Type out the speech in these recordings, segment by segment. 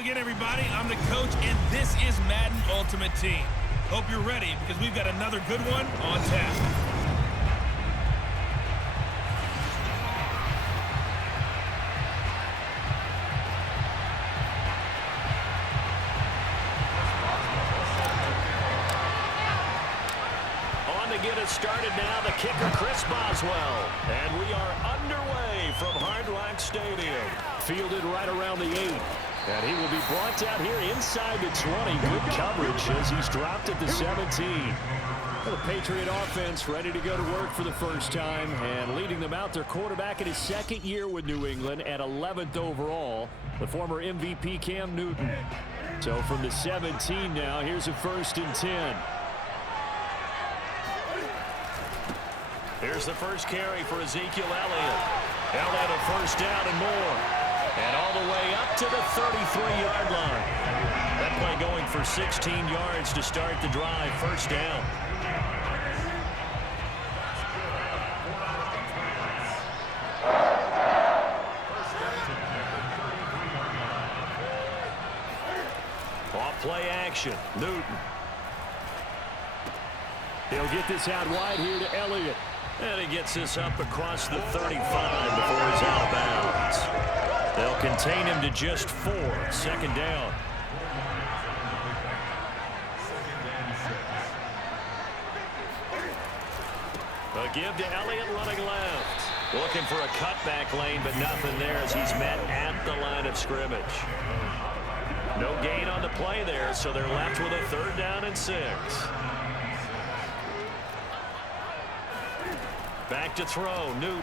again, everybody. I'm the coach, and this is Madden Ultimate Team. Hope you're ready, because we've got another good one on tap. On to get us started now, the kicker, Chris Boswell. And we are underway from Hard Rock Stadium. Fielded right around the 8. And he will be brought down here inside the 20. Good coverage as he's dropped at the 17. The Patriot offense ready to go to work for the first time. And leading them out, their quarterback in his second year with New England at 11th overall, the former MVP Cam Newton. So from the 17 now, here's a 1st and 10. Here's the first carry for Ezekiel Elliott. Elliott a first down and more. And all the way up to the 33-yard line. That play going for 16 yards to start the drive. First down. Off play action. Newton. He'll get this out wide here to Elliott. And he gets this up across the 35 before he's out of bounds. They'll contain him to just 4. Second down. A give to Elliott running left. Looking for a cutback lane, but nothing there as he's met at the line of scrimmage. No gain on the play there, so they're left with a 3rd down and 6. Back to throw, Newton.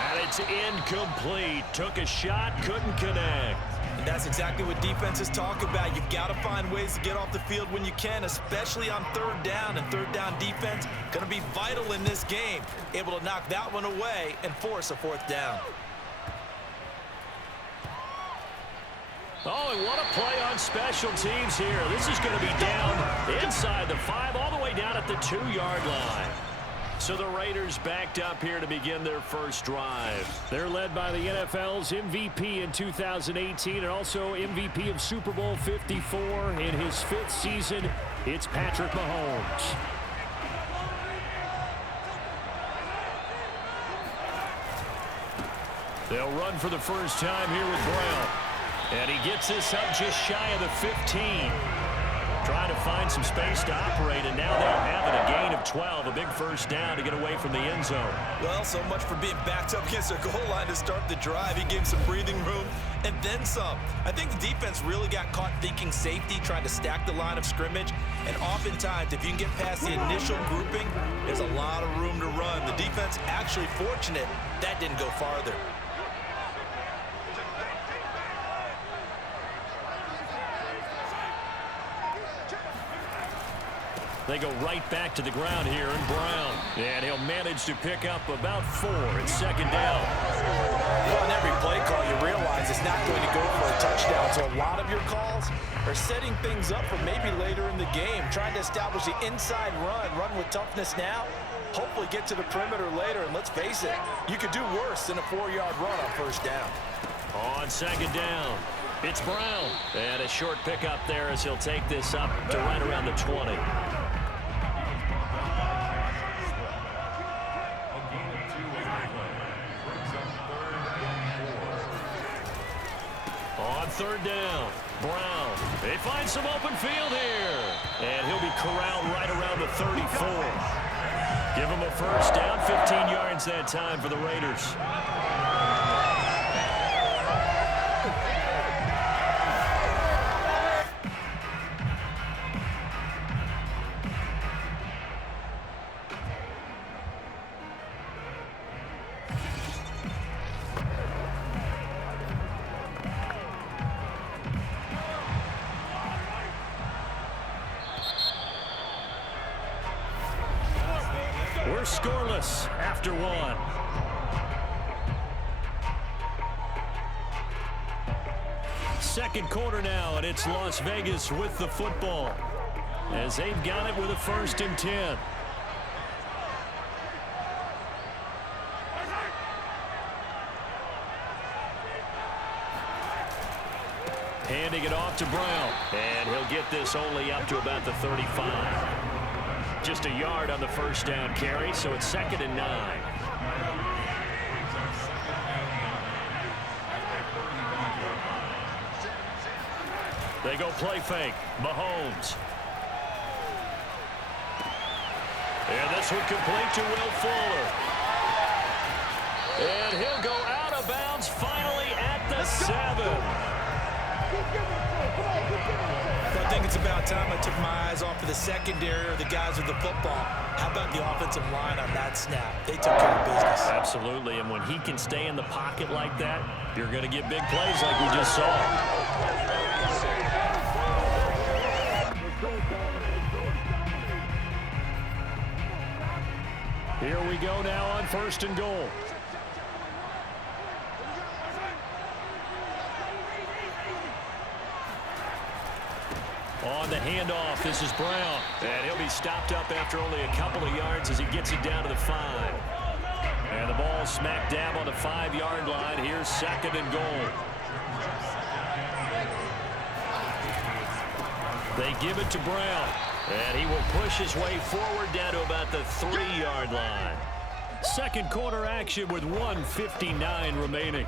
And it's incomplete. Took a shot, couldn't connect. And that's exactly what defenses talk about. You've got to find ways to get off the field when you can, especially on 3rd down. And 3rd down defense going to be vital in this game. Able to knock that one away and force a 4th down. Oh, and what a play on special teams here. This is going to be down inside the 5, all the way down at the 2-yard line. So the Raiders backed up here to begin their first drive. They're led by the NFL's MVP in 2018 and also MVP of Super Bowl 54 in his 5th season. It's Patrick Mahomes. They'll run for the first time here with Brown. And he gets this up just shy of the 15. Trying to find some space to operate, and now they'll have it. A gain of 12, a big first down to get away from the end zone. Well, so much for being backed up against their goal line to start the drive. He gave some breathing room and then some. I think the defense really got caught thinking safety, trying to stack the line of scrimmage. And oftentimes, if you can get past the initial grouping, there's a lot of room to run. The defense actually fortunate that didn't go farther. They go right back to the ground here, and Brown. And he'll manage to pick up about 4. It's 2nd down. Well, on every play call, you realize it's not going to go for a touchdown. So a lot of your calls are setting things up for maybe later in the game, trying to establish the inside run with toughness now, hopefully get to the perimeter later. And let's face it, you could do worse than a 4-yard run on 1st down. On 2nd down, it's Brown. And a short pickup there as he'll take this up to right around the 20. On 3rd down, Brown. They find some open field here. And he'll be corralled right around the 34. Give him a first down, 15 yards that time for the Raiders. We're scoreless after 1. Second quarter now, and it's Las Vegas with the football as they've got it with a 1st and 10. to Brown. And he'll get this only up to about the 35. Just a yard on the first down carry, so it's 2nd and 9. They go play fake. Mahomes. And this one complete to Will Fuller. And he'll go out of bounds finally at the 7. I think it's about time I took my eyes off of the secondary or the guys with the football. How about the offensive line on that snap? They took care of business. Absolutely, and when he can stay in the pocket like that, you're going to get big plays like we just saw. Here we go now on 1st and goal. On the handoff, this is Brown. And he'll be stopped up after only a couple of yards as he gets it down to the 5. And the ball smack dab on the 5-yard line. Here's 2nd and goal. They give it to Brown. And he will push his way forward down to about the 3-yard line. Second quarter action with 1:59 remaining.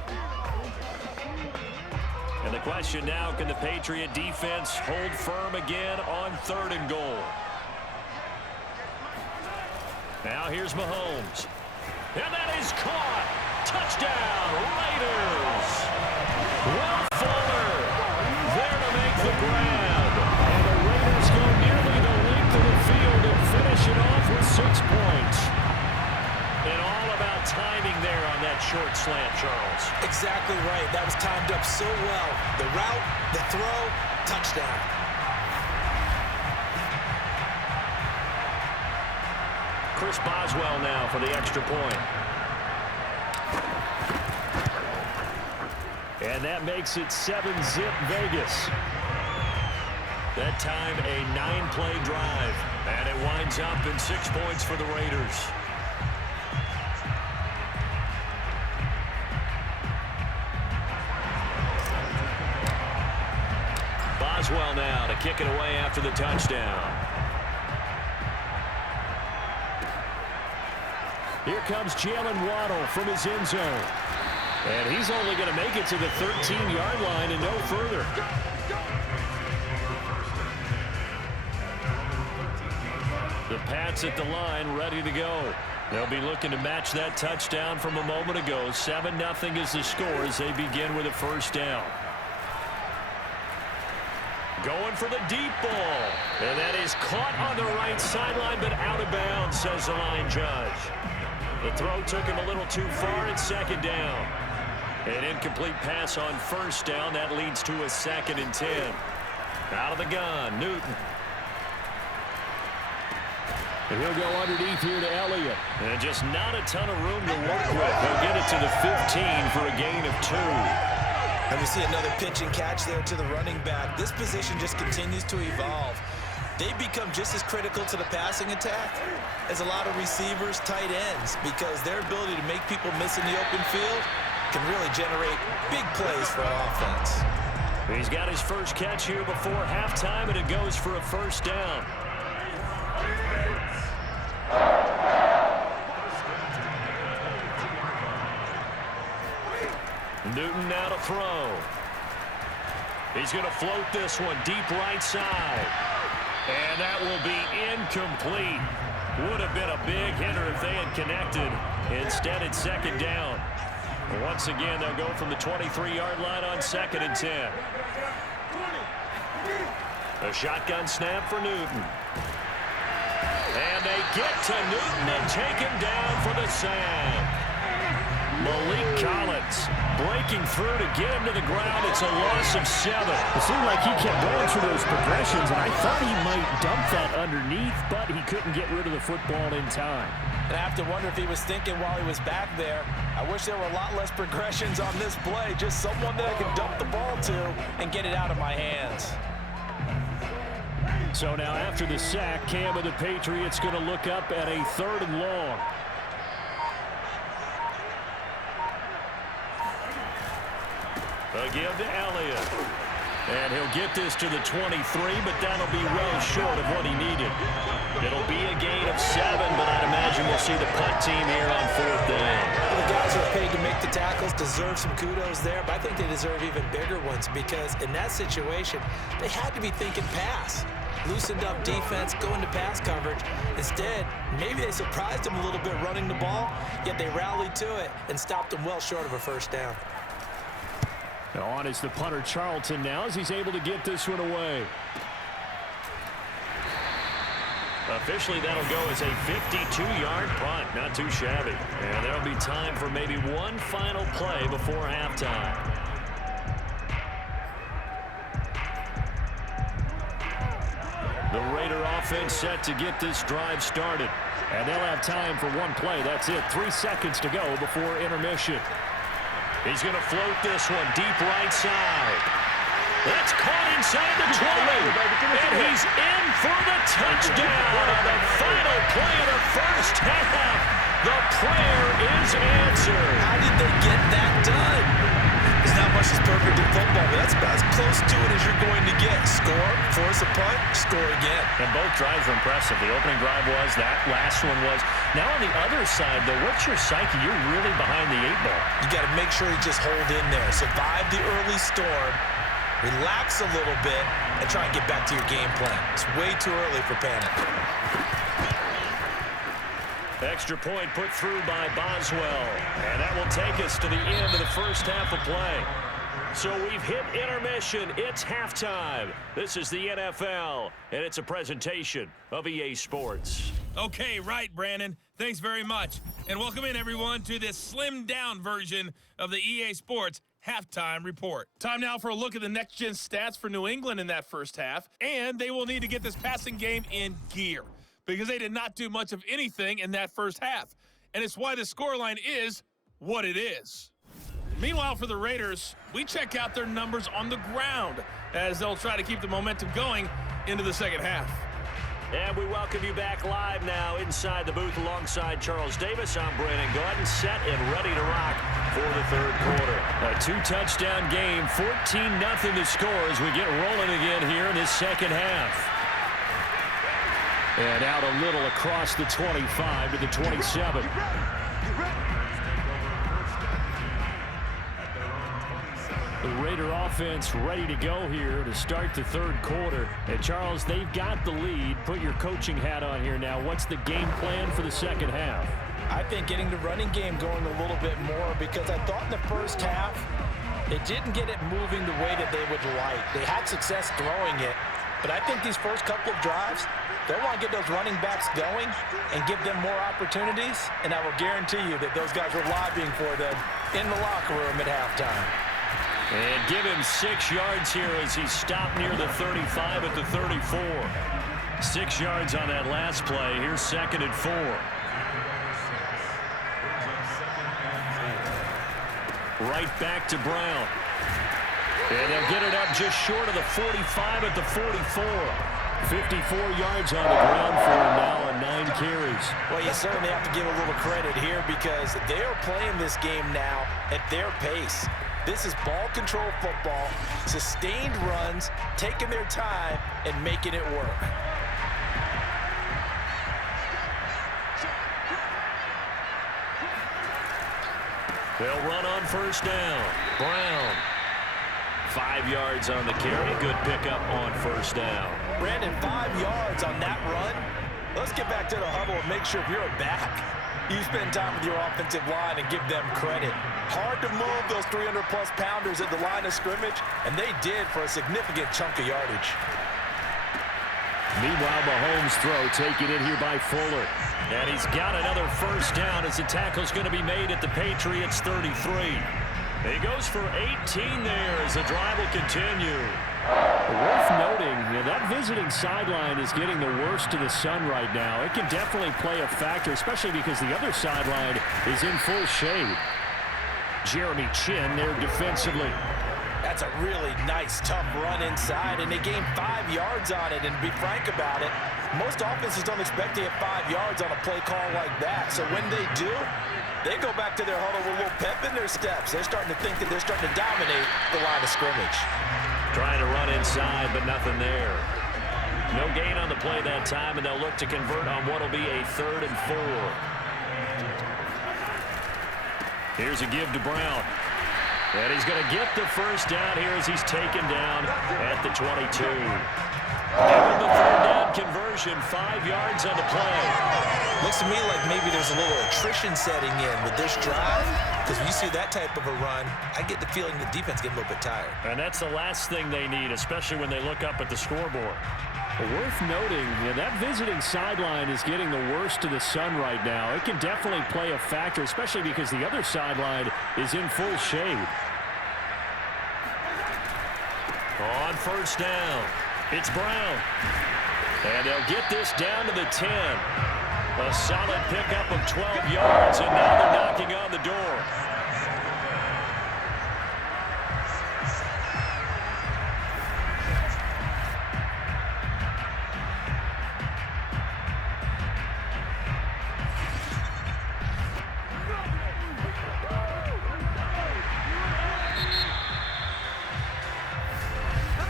And the question now, can the Patriot defense hold firm again on 3rd and goal? Now here's Mahomes. And that is caught. Touchdown, Raiders. Will Fuller there to make the grab. And the Raiders go nearly the length of the field and finish it off with 6 points. And all about timing there on that short slant, Charles. Exactly right. That was timed up so well. The route, the throw, touchdown. Chris Boswell now for the extra point. And that makes it 7-zip Vegas. That time a 9-play drive. And it winds up in 6 points for the Raiders. Boswell now to kick it away after the touchdown. Here comes Jalen Waddle from his end zone. And he's only going to make it to the 13-yard line and no further. The Pats at the line ready to go. They'll be looking to match that touchdown from a moment ago. 7-0 is the score as they begin with a first down. Going for the deep ball. And that is caught on the right sideline, but out of bounds, says the line judge. The throw took him a little too far at 2nd down. An incomplete pass on 1st down. That leads to a 2nd and 10. Out of the gun, Newton. And he'll go underneath here to Elliott. And just not a ton of room to work with. He'll get it to the 15 for a gain of 2. And we see another pitch and catch there to the running back. This position just continues to evolve. They become just as critical to the passing attack as a lot of receivers, tight ends, because their ability to make people miss in the open field can really generate big plays for an offense. He's got his first catch here before halftime, and it goes for a first down. Newton now to throw. He's going to float this one deep right side. And that will be incomplete. Would have been a big hitter if they had connected. Instead, it's 2nd down. Once again, they'll go from the 23-yard line on 2nd and 10. A shotgun snap for Newton. And they get to Newton and take him down for the sack. Malik Collins breaking through to get him to the ground. It's a loss of 7. It seemed like he kept going through those progressions, and I thought he might dump that underneath, but he couldn't get rid of the football in time. And I have to wonder if he was thinking while he was back there, I wish there were a lot less progressions on this play. Just someone that I can dump the ball to and get it out of my hands. So now after the sack, Cam of the Patriots going to look up at a 3rd and long. A give to Elliott. And he'll get this to the 23, but that'll be well short of what he needed. It'll be a gain of 7, but I'd imagine we'll see the punt team here on 4th down. The guys who are paid to make the tackles deserve some kudos there, but I think they deserve even bigger ones because in that situation, they had to be thinking pass. Loosened up defense, going to pass coverage. Instead, maybe they surprised them a little bit running the ball, yet they rallied to it and stopped them well short of a first down. On is the punter Charlton now as he's able to get this one away. Officially, that'll go as a 52-yard punt. Not too shabby. And there'll be time for maybe one final play before halftime. The Raider offense set to get this drive started. And they'll have time for one play. That's it. 3 seconds to go before intermission. He's going to float this one deep right side. That's caught inside the 20. And he's in for the touchdown on the final play of the first half. The prayer is answered. How did they get that done? There's not much that's perfect in football, but that's about as close to it as you're going to get. Score, force a punt, score again. And both drives were impressive. The opening drive was, that last one was. Now on the other side, though, what's your psyche? You're really behind the 8-ball. You got to make sure you just hold in there. Survive the early storm, relax a little bit, and try and get back to your game plan. It's way too early for panic. Extra point put through by Boswell. And that will take us to the end of the first half of play. So we've hit intermission. It's halftime. This is the NFL, and it's a presentation of EA Sports. Okay, right, Brandon. Thanks very much. And welcome in, everyone, to this slimmed-down version of the EA Sports Halftime Report. Time now for a look at the next-gen stats for New England in that first half. And they will need to get this passing game in gear, because they did not do much of anything in that first half. And it's why the scoreline is what it is. Meanwhile, for the Raiders, we check out their numbers on the ground as they'll try to keep the momentum going into the second half. And we welcome you back live now inside the booth alongside Charles Davis. I'm Brandon Gaudin, set and ready to rock for the third quarter. A 2-touchdown game, 14-0 to score as we get rolling again here in this second half. And out a little across the 25 to the 27. The Raider offense ready to go here to start the third quarter. And Charles, they've got the lead. Put your coaching hat on here now. What's the game plan for the second half? I think getting the running game going a little bit more, because I thought in the first half they didn't get it moving the way that they would like. They had success throwing it, but I think these first couple of drives, they'll want to get those running backs going and give them more opportunities, and I will guarantee you that those guys were lobbying for them in the locker room at halftime. And give him 6 yards here as he stopped near the 35 at the 34. 6 yards on that last play. Here's 2nd and 4. Right back to Brown. And they'll get it up just short of the 45 at the 44. 54 yards on the ground for him now on 9 carries. Well, you certainly have to give a little credit here because they are playing this game now at their pace. This is ball control football, sustained runs, taking their time and making it work. They'll run on first down. Brown. 5 yards on the carry. Good pickup on first down. Brandon, 5 yards on that run. Let's get back to the huddle and make sure if you're a back, you spend time with your offensive line and give them credit. Hard to move those 300-plus pounders at the line of scrimmage, and they did for a significant chunk of yardage. Meanwhile, Mahomes' throw taken in here by Fuller. And he's got another first down as the tackle's going to be made at the Patriots' 33. He goes for 18 there as the drive will continue. Worth noting, that visiting sideline is getting the worst of the sun right now. It can definitely play a factor, especially because the other sideline is in full shade. Jeremy Chin there defensively. That's a really nice, tough run inside, and they gained 5 yards on it. And to be frank about it, most offenses don't expect to get 5 yards on a play call like that. So when they do, they go back to their huddle with a little pep in their steps. They're starting to think that they're starting to dominate the line of scrimmage. Trying to run inside, but nothing there. No gain on the play that time, and they'll look to convert on what will be a 3rd and 4. Here's a give to Brown. And he's going to get the first down here as he's taken down at the 22. Give him the 3rd down conversion, 5 yards on the play. Looks to me like maybe there's a little attrition setting in with this drive, because when you see that type of a run, I get the feeling the defense getting a little bit tired. And that's the last thing they need, especially when they look up at the scoreboard. Worth noting, that visiting sideline is getting the worst of the sun right now. It can definitely play a factor, especially because the other sideline is in full shade. On 1st down, it's Brown. And they'll get this down to the 10. A solid pickup of 12 yards, and now they're knocking on the door.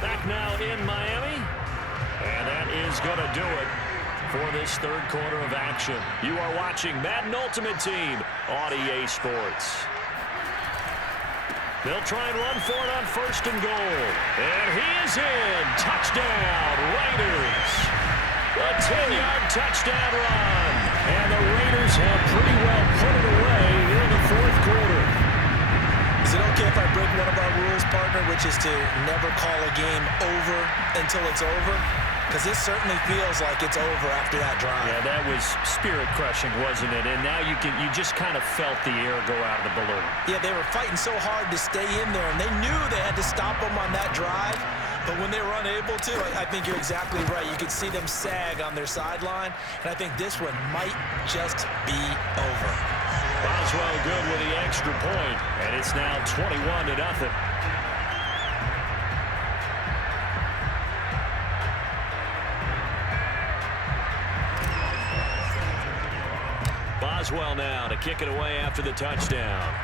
Back now in Miami, and that is going to do it for this 3rd quarter of action. You are watching Madden Ultimate Team on EA Sports. They'll try and run for it on 1st and goal. And he is in. Touchdown, Raiders. A 10-yard touchdown run. And the Raiders have pretty well put it away here in the 4th quarter. Is it okay if I break one of our rules, partner, which is to never call a game over until it's over? Because this certainly feels like it's over after that drive. Yeah, that was spirit-crushing, wasn't it? And now you just kind of felt the air go out of the balloon. Yeah, they were fighting so hard to stay in there, and they knew they had to stop them on that drive. But when they were unable to, I think you're exactly right. You could see them sag on their sideline, and I think this one might just be over. Boswell good with the extra point, and it's now 21-0. Boswell now to kick it away after the touchdown.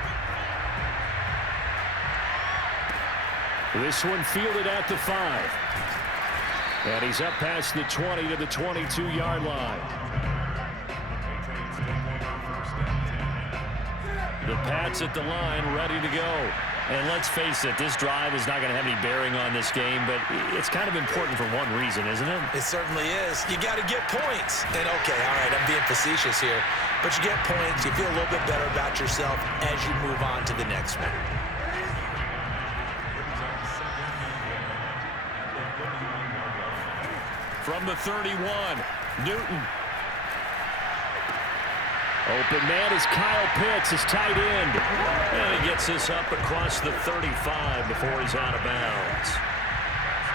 This one fielded at the 5. And he's up past the 20 to the 22-yard line. The Pats at the line, ready to go. And let's face it, this drive is not going to have any bearing on this game, but it's kind of important for one reason, isn't it? It certainly is. You got to get points. And, okay, all right, I'm being facetious here. But you get points, you feel a little bit better about yourself as you move on to the next one. From the 31, Newton. Open man is Kyle Pitts, his tight end. And he gets this up across the 35 before he's out of bounds.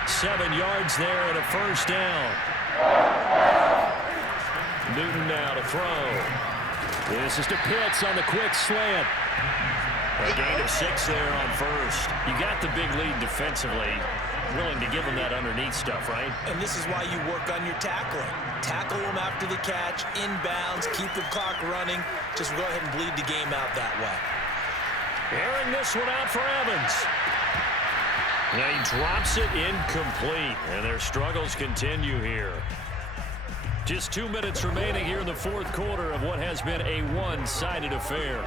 7 yards there and a 1st down. Newton now to throw. This is to Pitts on the quick slant. A gain of 6 there on 1st. You got the big lead defensively. Willing to give them that underneath stuff, right? And this is why you work on your tackling. Tackle them after the catch, inbounds, keep the clock running. Just go ahead and bleed the game out that way. Airing this one out for Evans. And he drops it incomplete, and their struggles continue here. Just 2 minutes remaining here in the 4th quarter of what has been a one-sided affair.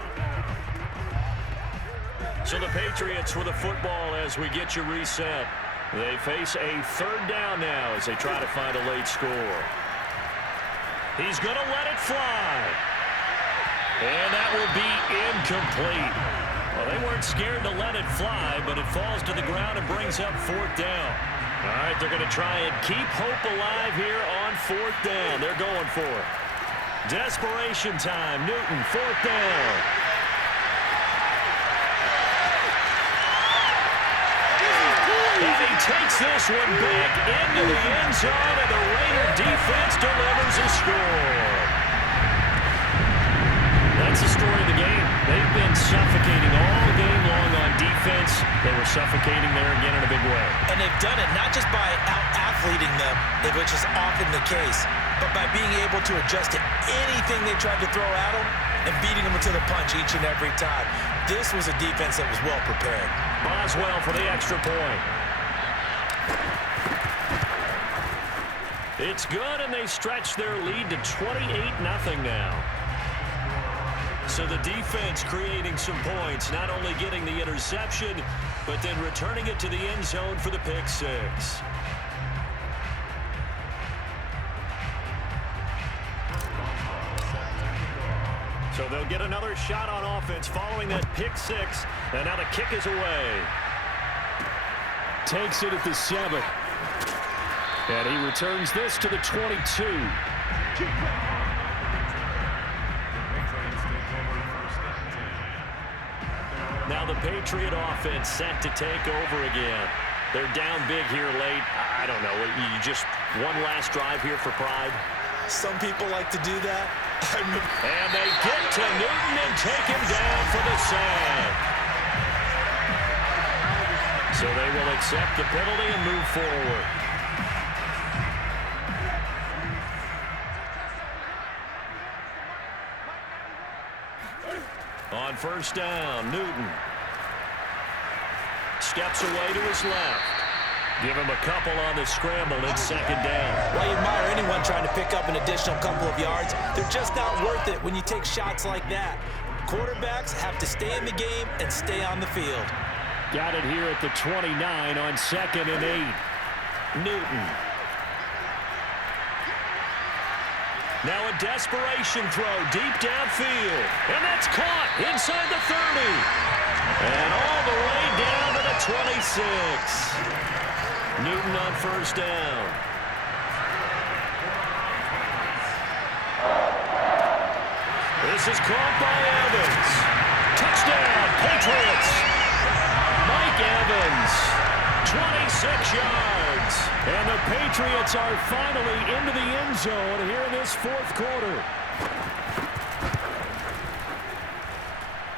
So the Patriots with the football as we get you reset. They face a 3rd down now as they try to find a late score. He's going to let it fly. And that will be incomplete. Well, they weren't scared to let it fly, but it falls to the ground and brings up 4th down. All right, they're going to try and keep hope alive here on 4th down. They're going for it. Desperation time. Newton, 4th down. And he takes this one back into the end zone, and the Raider defense delivers a score. That's the story of the game. They've been suffocating all game long on defense. They were suffocating there again in a big way. And they've done it not just by out-athleting them, which is often the case, but by being able to adjust to anything they tried to throw at them and beating them to the punch each and every time. This was a defense that was well prepared. Boswell for the extra point. It's good, and they stretch their lead to 28-0 now. So the defense creating some points, not only getting the interception, but then returning it to the end zone for the pick six. So they'll get another shot on offense following that pick six, and now the kick is away. Takes it at the 7. And he returns this to the 22. Now the Patriot offense set to take over again. They're down big here late. I don't know. You just one last drive here for pride. Some people like to do that. And they get to Newton and take him down for the sack. So they will accept the penalty and move forward. On first down, Newton steps away to his left. Give him a couple on the scramble. It's second down. Well, you admire anyone trying to pick up an additional couple of yards. They're just not worth it when you take shots like that. Quarterbacks have to stay in the game and stay on the field. Got it here at the 29 on 2nd and 8. Newton. Now a desperation throw deep downfield. And that's caught inside the 30. And all the way down to the 26. Newton on first down. This is caught by Evans. Touchdown, Patriots. Mike Evans, 26 yards. And the Patriots are finally into the end zone here in this fourth quarter.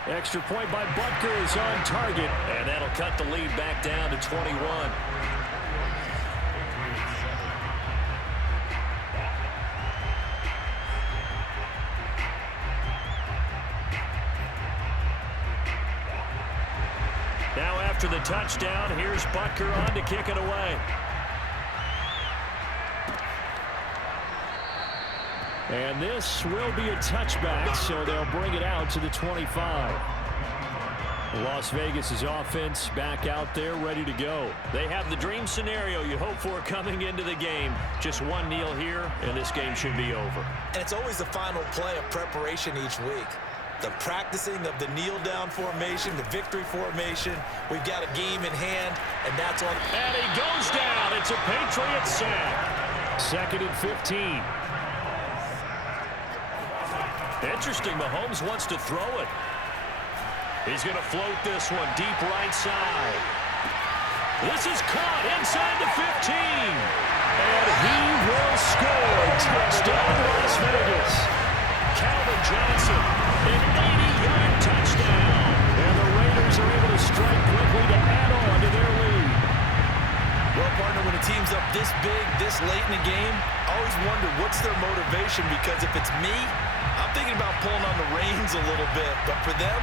Extra point by Butker is on target. And that'll cut the lead back down to 21. Now after the touchdown, here's Butker on to kick it away. And this will be a touchback, so they'll bring it out to the 25. Las Vegas' offense back out there ready to go. They have the dream scenario you hope for coming into the game. Just one kneel here, and this game should be over. And it's always the final play of preparation each week. The practicing of the kneel-down formation, the victory formation. We've got a game in hand, and that's on. And he goes down. It's a Patriot sack. 2nd and 15. Interesting. Mahomes wants to throw it. He's going to float this one deep right side. This is caught inside the 15. And he will score. Touchdown, Las Vegas. Calvin Johnson, an 80-yard touchdown. And the Raiders are able to strike quickly to add on to their lead. Well, partner, when a team's up this big, this late in the game, I always wonder what's their motivation, because if it's me, I'm thinking about pulling on the reins a little bit. But for them,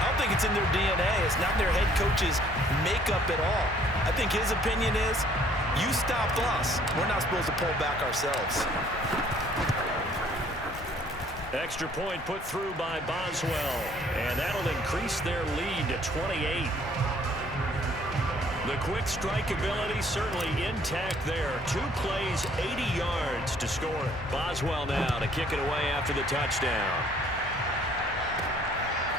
I don't think it's in their DNA. It's not their head coach's makeup at all. I think his opinion is, you stop us. We're not supposed to pull back ourselves. Extra point put through by Boswell. And that'll increase their lead to 28. The quick strike ability certainly intact there. 2 plays, 80 yards to score it. Boswell now to kick it away after the touchdown.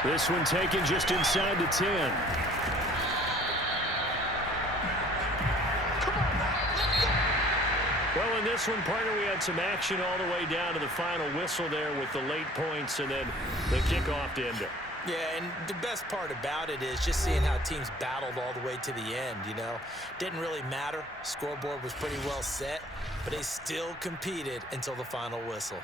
This one taken just inside the 10. Well, in this one, partner, we had some action all the way down to the final whistle there with the late points and then the kickoff to end it. Yeah, and the best part about it is just seeing how teams battled all the way to the end, you know. Didn't really matter. Scoreboard was pretty well set, but they still competed until the final whistle.